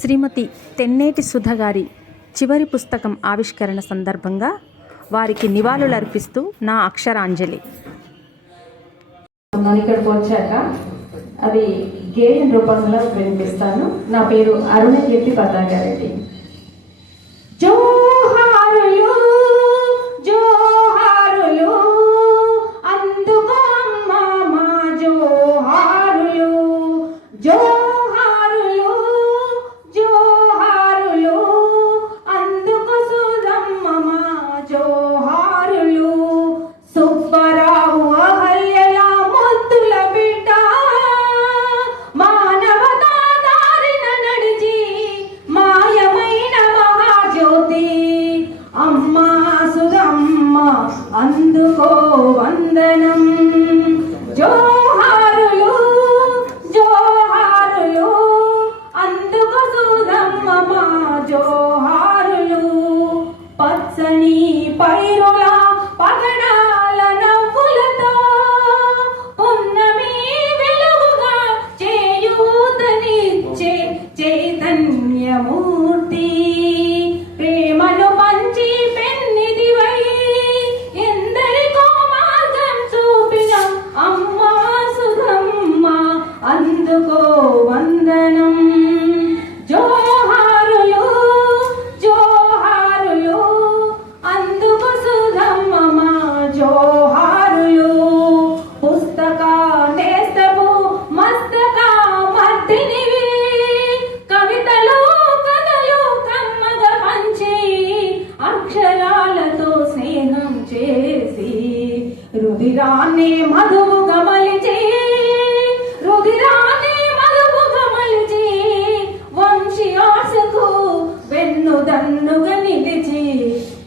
శ్రీమతి తెన్నేటి సుధ గారి చివరి పుస్తకం ఆవిష్కరణ సందర్భంగా వారికి నివాళులర్పిస్తూ నా అక్షరాంజలి. ఇక్కడికి వచ్చాక అది గేయం రూపంలో వినిపిస్తాను. నా పేరు అరుణకీర్తి పతాకారెడ్డి. జోహారులు జోహారులు అందుకో అమ్మా మా జోహారులు, జోహారులు జోహారులు అందుకు సుధమ్మ మా జోహారులు. సుబ్బరావు అహల్యల ముద్దుల బిడ్డ మానవతా దారిన నడిచి మాయమైన మహాజ్యోతి అమ్మా సుధమ్మ అందుకో వందనం. జోహారులు జోహారులు అందుకు సుధమ్మ మా జోహారులు. పచ్చని పైరుల పగడాల నవ్వులతో ఉన్నమి వెలుగుగా చేయూతనిచ్చే చైతన్యమూర్తి, ప్రేమను పంచి పెన్నిదివై ఎందరికో మార్గం చూపిన అమ్మా సుధమ్మ అందుకో వందనం. జోహారులు జోహారులు అందుకు సుధమ్మ మా జోహారులు. పుస్తక నేస్తము మస్తక మర్దినివి, కవితలు కథలు కమ్మగా పంచి అక్షరాలతో స్నేహం చేసి రుధిరాన్ని మధువుగా మలిచి రుధిరాన్ని మధువుగా మలిచి వంశీ ఆర్ట్స్కు వెన్నుదన్నుగా నిలిచి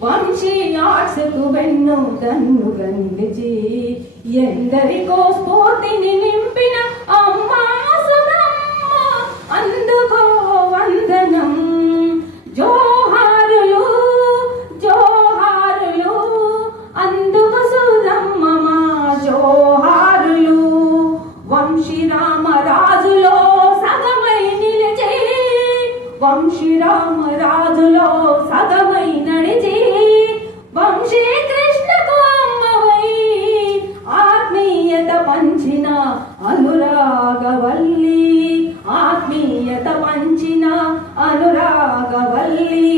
వంశీ ఆర్ట్స్కు వెన్నుదన్నుగా నిలిచి ఎందరికో స్ఫూర్తిని నింపిన అమ్మా సుధమ్మ అందుకో వందనం. జోహారులు జోహారులు అందుకు సుధమ్మ మా జోహారులు. వంశీరామరాజులో సగమై నిలిచి వంశీరామరాజులో సగమై నడిచి వంశీ కృష్ణకు అమ్మవై ఆత్మీయత పంచిన అనురాగవల్లి, ఆత్మీయత పంచిన అనురాగవల్లి.